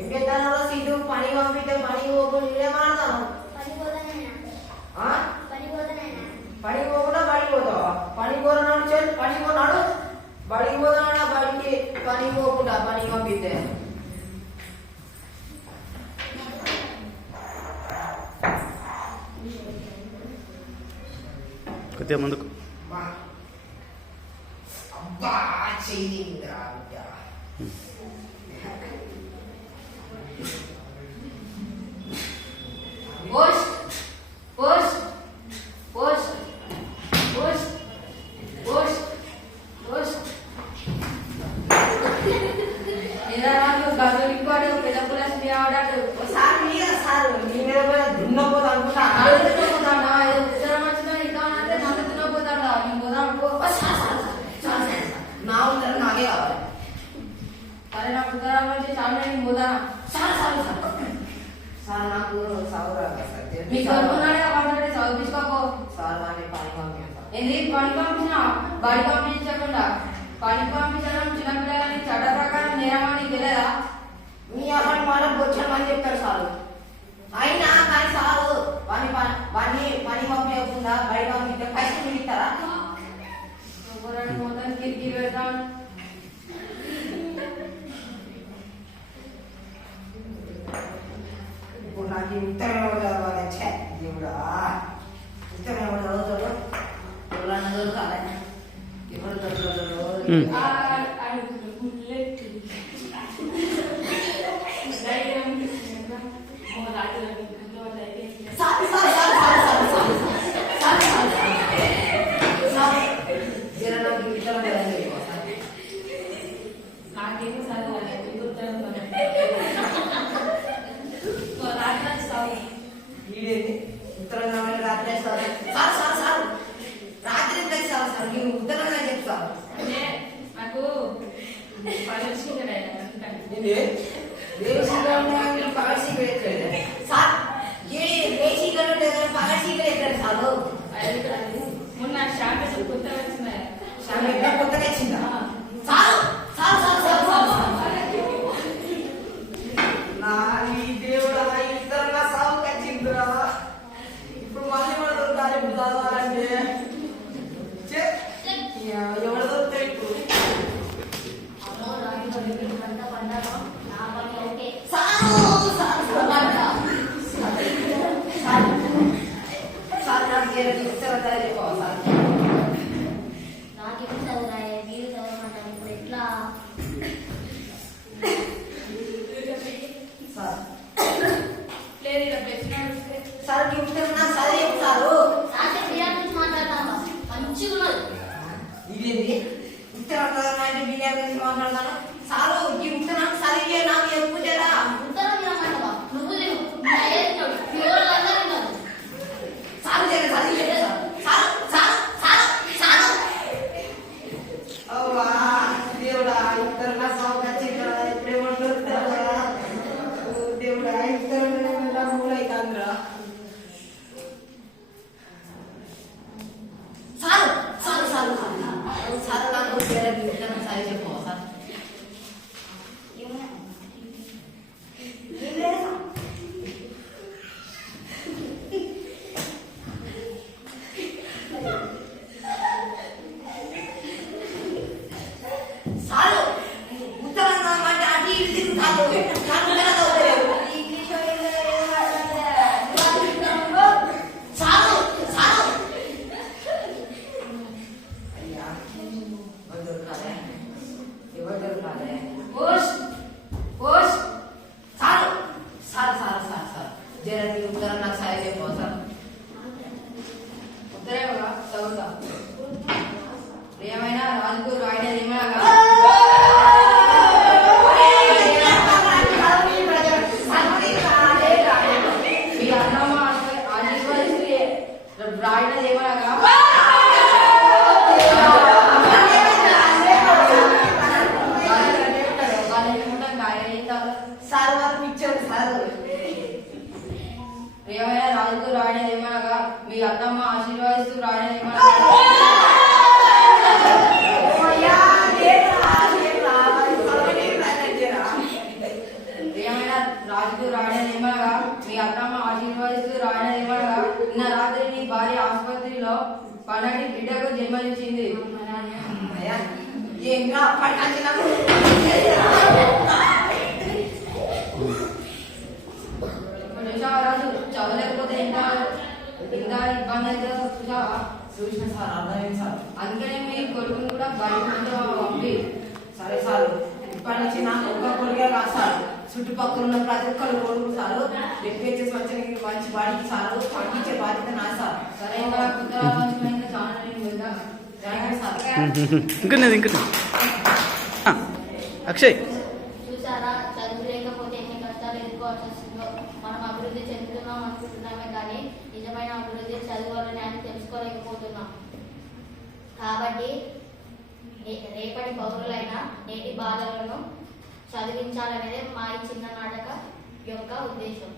ఎంబెతానో సీదు పని పంపితే పని పోకుండా ఏమాడతాను పని పోకుండా బడికి పోతావా పని పోతున్నాడు చెల్లి పని పోనాడు బడికి పోతున్నాడా బడికి పని పోకుండా పని పంపితే కొద్దిగా ముందుకు అబ్బా చెయ్యి Push, push, push, push, push, push. Ida నాకు గజలి కోడు పెద్ద పులస్ బియాడాడు సార్ నీ మీద కూడా దున్నపోదు అనుకుంటా ఆడుతున్నా ఇద్దరు మధ్యలో ఇంకా అంటే నన్ను దున్నపోతాడా నేను పోదాం నా ఉత్తరం నాకే కావాలి అరే నాకు ఉత్తరం వచ్చి చాలా నేను పోదా సార్ నాకు సౌరా మీకు అనుకున్నాడే కాబట్టి చదివించుకోపో సార్ వాడిని పని పంపించాను ఎందుకు పని పంపించిన బడి పంపించకుండా పని పంపించడం చిన్నపిల్లలని చట్ట ప్రకారం నేరమని తెలియదా మీ అమ్మని మనం వచ్చామని చెప్తారు సార్ అయినా కానీ సారు వాడిని పని పంపించకుండా బడి పంపిస్తే పైసలు మిగుతారా మొత్తం కిరికిరి పెడతాను ఇప్పుడు నాకు ఉత్తరం చదవాలి దేవుడా ఉత్తరం చదువుతాడు దొరకాలి ఎవరు దొరకదు కొత్తగా ఇచ్చిందా నా దేవుడా ఇద్దరు నా సాగు కచ్చిందిరా ఇప్పుడు మళ్ళీ మన దొరకాలి ఇప్పుడు చదవాలంటే ఎవరు దొరుకుతాయి ఇప్పుడు సార్ ఇదేంటి ఉత్తరం అంటే బిర్యానీ గురించి మాట్లాడతాను సారు ఈ ఉత్తరం సరిగ్గా నాకు ఎక్కువ చేరా సారు దేవుడా ఇద్దరు నా సాగు ఇప్పుడేమంటారు దేవుడా ఇద్దరు మూలైతాంద్రా సార్ నాకు సరి చెప్పు సార్ సారు ఉత్తరం అంటే అటు ఇటు తిరుగుతాడు ఉత్తరం నాకు సాయం చెప్పు సార్ ఉత్తరే చదువుతా ఏమైనా రాజుకు రాయడేది ఏమైనా మీ అన్నమ్మ ఆశీర్వదిస్తే రాయడేది ఏమైనా సార్ వారు ఇచ్చారు సార్ ఏమైనా రాజుకు రాయడేది ఏమనగా మీ అత్తమ్మ ఆశీర్వాదిస్తూ రాయడేది ఏమనగా ఏమైనా రాజుకు రాయనేమనగా మీ అత్తమ్మ ఆశీర్వదిస్తూ రాయనేమనగా నిన్న రాత్రి నీ భార్య ఆసుపత్రిలో పన్నటి బిడ్డకు జన్మనిచ్చింది. రాజు చదవలేకపోతే ఇంకా ఇంకా ఇబ్బంది అయితే చూసావా? చూసిన సార్ అర్థమైంది సార్. అందుకనే మీ కొడుకుని కూడా బయట పంపి. సరే సార్, ఇప్పటి నుంచి నాకు ఒక్క కొడుకే కాదు సార్, చుట్టుపక్కల ఉన్న ప్రతి ఒక్కరు కొడుకు సార్ ఎక్కేసి వచ్చి మంచి వాడికి సార్ పంపించే బాధ్యత నా సార్. సరే ఇంకా కొత్త ఆలోచన చాలా నేను వెళ్దా సార్. ఇంకా అక్షయ్ చూసారా, చదువు లేకపోతే ఎన్ని కష్టాలు ఎదుర్కోవాల్సి వస్తుందో. మనం అభివృద్ధి చెందుతున్నాం అనుకుంటున్నామే కానీ నిజమైన అభివృద్ధి చదువు వల్లనే అని తెలుసుకోలేకపోతున్నాం. కాబట్టి రేపటి పౌరులైన నేటి బాలలను చదివించాలనేదే మా ఈ చిన్న నాటక యొక్క ఉద్దేశం.